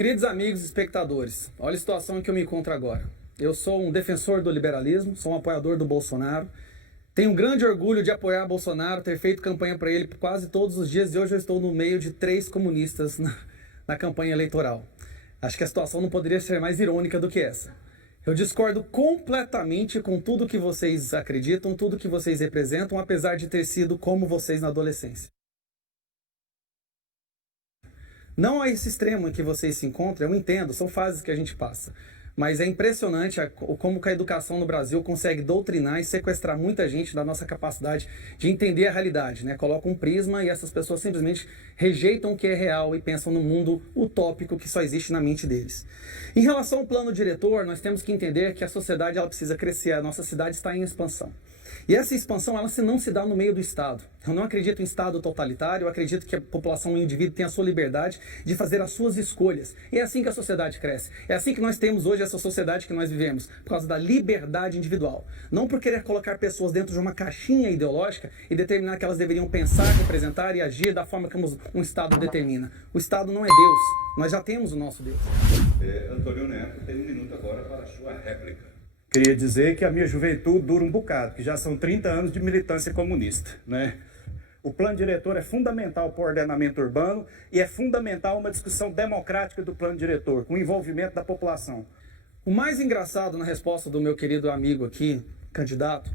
Queridos amigos e espectadores, olha a situação em que eu me encontro agora. Eu sou um defensor do liberalismo, sou um apoiador do Bolsonaro. Tenho um grande orgulho de apoiar Bolsonaro, ter feito campanha para ele quase todos os dias e hoje eu estou no meio de 3 comunistas na campanha eleitoral. Acho que a situação não poderia ser mais irônica do que essa. Eu discordo completamente com tudo que vocês acreditam, tudo que vocês representam, apesar de ter sido como vocês na adolescência. Não a esse extremo em que vocês se encontram, eu entendo, são fases que a gente passa. Mas é impressionante como que a educação no Brasil consegue doutrinar e sequestrar muita gente da nossa capacidade de entender a realidade, né? Coloca um prisma e essas pessoas simplesmente rejeitam o que é real e pensam no mundo utópico que só existe na mente deles. Em relação ao plano diretor, nós temos que entender que a sociedade ela precisa crescer, a nossa cidade está em expansão. E essa expansão ela não se dá no meio do Estado. Eu não acredito em Estado totalitário, eu acredito que a população, o indivíduo tem a sua liberdade de fazer as suas escolhas. E é assim que a sociedade cresce. É assim que nós temos hoje essa sociedade que nós vivemos, por causa da liberdade individual. Não por querer colocar pessoas dentro de uma caixinha ideológica e determinar que elas deveriam pensar, representar e agir da forma como um Estado determina. O Estado não é Deus, nós já temos o nosso Deus. Antônio Neto tem 1 minuto agora para a sua réplica. Queria dizer que a minha juventude dura um bocado, que já são 30 anos de militância comunista, né? O plano diretor é fundamental para o ordenamento urbano e é fundamental uma discussão democrática do plano diretor, com o envolvimento da população. O mais engraçado na resposta do meu querido amigo aqui, candidato,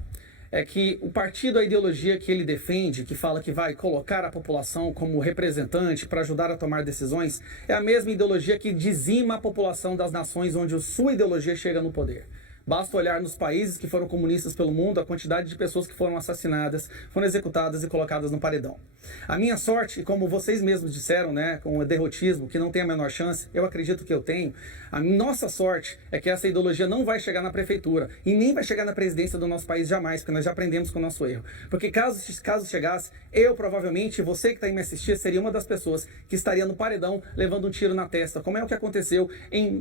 é que o partido, a ideologia que ele defende, que fala que vai colocar a população como representante para ajudar a tomar decisões, é a mesma ideologia que dizima a população das nações onde a sua ideologia chega no poder. Basta olhar nos países que foram comunistas pelo mundo a quantidade de pessoas que foram assassinadas, foram executadas e colocadas no paredão. A minha sorte, como vocês mesmos disseram, né, com o derrotismo, que não tem a menor chance, eu acredito que eu tenho, a nossa sorte é que essa ideologia não vai chegar na prefeitura e nem vai chegar na presidência do nosso país jamais, porque nós já aprendemos com o nosso erro. Porque caso chegasse, eu provavelmente, você que está aí me assistindo, seria uma das pessoas que estaria no paredão levando um tiro na testa, como é o que aconteceu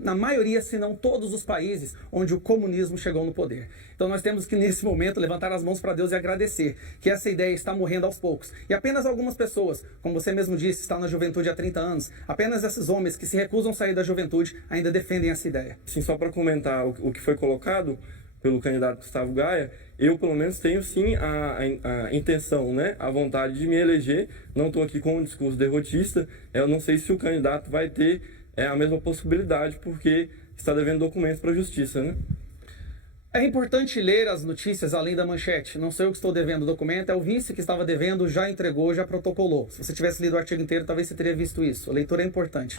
na maioria, se não todos os países onde o comunismo chegou no poder. Então nós temos que nesse momento levantar as mãos para Deus e agradecer que essa ideia está morrendo aos poucos. E apenas algumas pessoas, como você mesmo disse, está na juventude há 30 anos, apenas esses homens que se recusam a sair da juventude ainda defendem essa ideia. Sim, só para comentar o que foi colocado pelo candidato Gustavo Gaia, eu pelo menos tenho sim a intenção, né, a vontade de me eleger. Não estou aqui com um discurso derrotista, eu não sei se o candidato vai ter a mesma possibilidade, porque está devendo documentos para a justiça, né? É importante ler as notícias além da manchete. Não sei eu que estou devendo o documento, é o vice que estava devendo, já entregou, já protocolou. Se você tivesse lido o artigo inteiro, talvez você teria visto isso. A leitura é importante.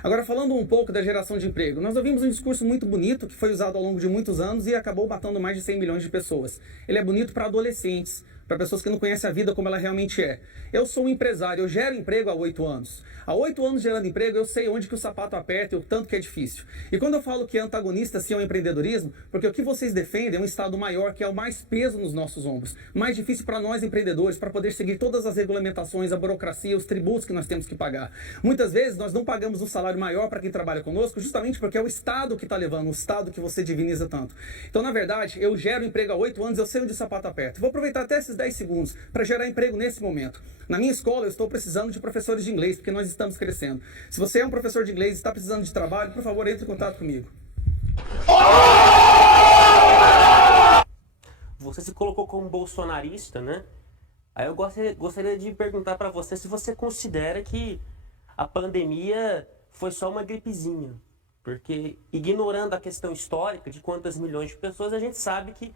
Agora, falando um pouco da geração de emprego, nós ouvimos um discurso muito bonito que foi usado ao longo de muitos anos e acabou matando mais de 100 milhões de pessoas. Ele é bonito para adolescentes, para pessoas que não conhecem a vida como ela realmente é. Eu sou um empresário, eu gero emprego há 8 anos. Há 8 anos gerando emprego, eu sei onde que o sapato aperta e o tanto que é difícil. E quando eu falo que é antagonista sim ao empreendedorismo, porque o que vocês defendem é um Estado maior, que é o mais peso nos nossos ombros. Mais difícil para nós empreendedores, para poder seguir todas as regulamentações, a burocracia, os tributos que nós temos que pagar. Muitas vezes nós não pagamos um salário maior para quem trabalha conosco, justamente porque é o Estado que está levando, o Estado que você diviniza tanto. Então, na verdade, eu gero emprego há 8 anos, eu sei onde o sapato aperta. Vou aproveitar até esses 10 segundos para gerar emprego nesse momento. Na minha escola, eu estou precisando de professores de inglês, porque nós estamos crescendo. Se você é um professor de inglês e está precisando de trabalho, por favor, entre em contato comigo. Você se colocou como bolsonarista, né? Aí eu gostaria de perguntar para você se você considera que a pandemia foi só uma gripezinha. Porque, ignorando a questão histórica de quantas milhões de pessoas, a gente sabe que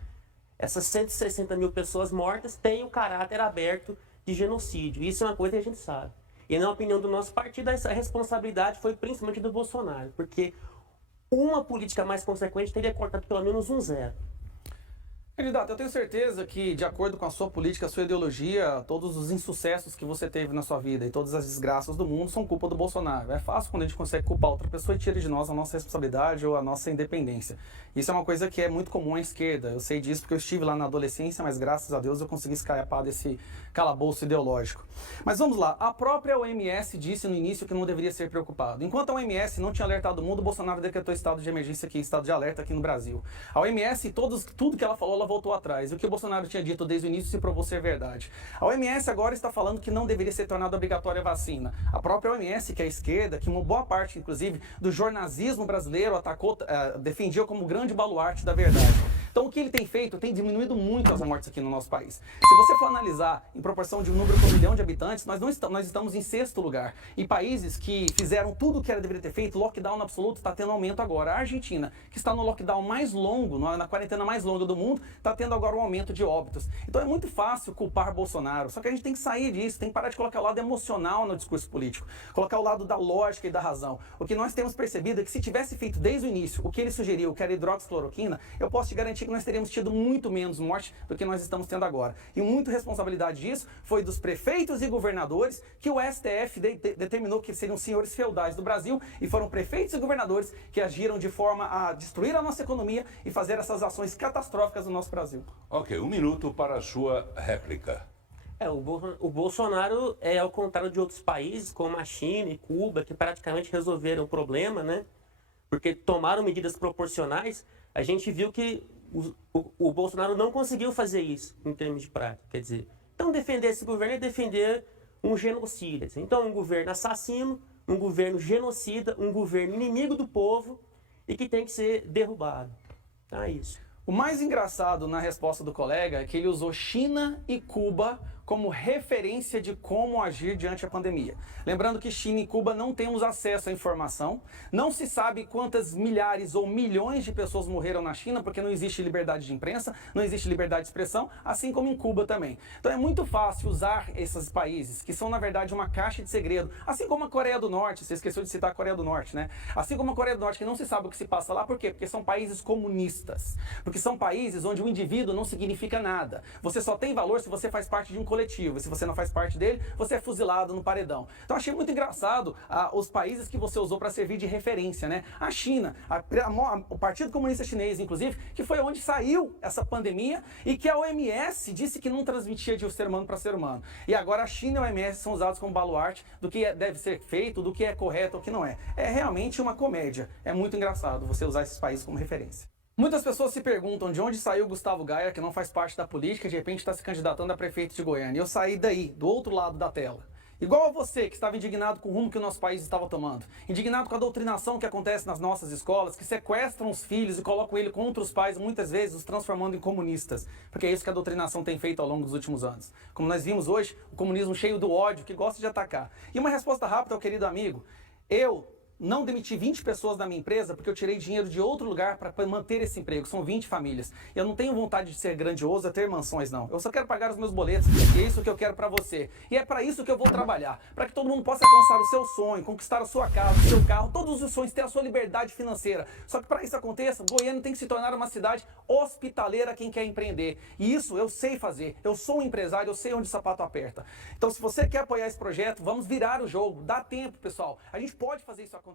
essas 160 mil pessoas mortas têm o caráter aberto de genocídio. Isso é uma coisa que a gente sabe. E na opinião do nosso partido, essa responsabilidade foi principalmente do Bolsonaro. Porque uma política mais consequente teria cortado pelo menos um zero. Candidato, eu tenho certeza que, de acordo com a sua política, a sua ideologia, todos os insucessos que você teve na sua vida e todas as desgraças do mundo são culpa do Bolsonaro. É fácil quando a gente consegue culpar outra pessoa e tira de nós a nossa responsabilidade ou a nossa independência. Isso é uma coisa que é muito comum à esquerda. Eu sei disso porque eu estive lá na adolescência, mas graças a Deus eu consegui escapar desse calabouço ideológico. Mas vamos lá, a própria OMS disse no início que não deveria ser preocupado. Enquanto a OMS não tinha alertado o mundo, o Bolsonaro decretou estado de emergência aqui, estado de alerta aqui no Brasil. A OMS, tudo que ela falou, ela voltou atrás. O que o Bolsonaro tinha dito desde o início se provou ser verdade. A OMS agora está falando que não deveria ser tornada obrigatória a vacina. A própria OMS, que é a esquerda, que uma boa parte, inclusive, do jornalismo brasileiro defendia como grande baluarte da verdade. Então, o que ele tem feito tem diminuído muito as mortes aqui no nosso país. Se você for analisar em proporção de um número por milhão de habitantes, nós estamos em 6º lugar. E países que fizeram tudo o que deveria ter feito, lockdown absoluto, está tendo aumento agora. A Argentina, que está no lockdown mais longo, na quarentena mais longa do mundo, está tendo agora um aumento de óbitos. Então, é muito fácil culpar Bolsonaro, só que a gente tem que sair disso, tem que parar de colocar o lado emocional no discurso político, colocar o lado da lógica e da razão. O que nós temos percebido é que se tivesse feito desde o início o que ele sugeriu, que era hidroxicloroquina, eu posso te garantir que nós teríamos tido muito menos morte do que nós estamos tendo agora. E muita responsabilidade disso foi dos prefeitos e governadores que o STF determinou que seriam senhores feudais do Brasil, e foram prefeitos e governadores que agiram de forma a destruir a nossa economia e fazer essas ações catastróficas no nosso Brasil. Ok, 1 minuto para a sua réplica. O Bolsonaro é ao contrário de outros países, como a China e Cuba, que praticamente resolveram o problema, né? Porque tomaram medidas proporcionais. A gente viu que o Bolsonaro não conseguiu fazer isso em termos de prática. Quer dizer, então defender esse governo é defender um genocida. Então, um governo assassino, um governo genocida, um governo inimigo do povo e que tem que ser derrubado. Então é isso. O mais engraçado na resposta do colega é que ele usou China e Cuba como referência de como agir diante da pandemia. Lembrando que China e Cuba não temos acesso à informação, não se sabe quantas milhares ou milhões de pessoas morreram na China, porque não existe liberdade de imprensa, não existe liberdade de expressão, assim como em Cuba também. Então é muito fácil usar esses países, que são na verdade uma caixa de segredo, assim como a Coreia do Norte, você esqueceu de citar a Coreia do Norte, né? Assim como a Coreia do Norte, que não se sabe o que se passa lá, por quê? Porque são países comunistas, porque são países onde o indivíduo não significa nada. Você só tem valor se você faz parte de um coletivo, e se você não faz parte dele, você é fuzilado no paredão. Então achei muito engraçado os países que você usou para servir de referência, né? A China, o Partido Comunista Chinês, inclusive, que foi onde saiu essa pandemia e que a OMS disse que não transmitia de ser humano para ser humano. E agora a China e a OMS são usados como baluarte do que deve ser feito, do que é correto ou que não é. É realmente uma comédia. É muito engraçado você usar esses países como referência. Muitas pessoas se perguntam de onde saiu o Gustavo Gaia, que não faz parte da política, de repente está se candidatando a prefeito de Goiânia. Eu saí daí, do outro lado da tela. Igual a você, que estava indignado com o rumo que o nosso país estava tomando. Indignado com a doutrinação que acontece nas nossas escolas, que sequestram os filhos e colocam ele contra os pais, muitas vezes os transformando em comunistas. Porque é isso que a doutrinação tem feito ao longo dos últimos anos. Como nós vimos hoje, o comunismo cheio do ódio, que gosta de atacar. E uma resposta rápida ao querido amigo. Eu não demiti 20 pessoas da minha empresa porque eu tirei dinheiro de outro lugar para manter esse emprego. São 20 famílias. Eu não tenho vontade de ser grandioso, a ter mansões, não. Eu só quero pagar os meus boletos e é isso que eu quero para você. E é para isso que eu vou trabalhar. Para que todo mundo possa alcançar o seu sonho, conquistar a sua casa, o seu carro, todos os sonhos, ter a sua liberdade financeira. Só que para isso aconteça, Goiânia tem que se tornar uma cidade hospitaleira a quem quer empreender. E isso eu sei fazer. Eu sou um empresário, eu sei onde o sapato aperta. Então se você quer apoiar esse projeto, vamos virar o jogo. Dá tempo, pessoal. A gente pode fazer isso acontecer.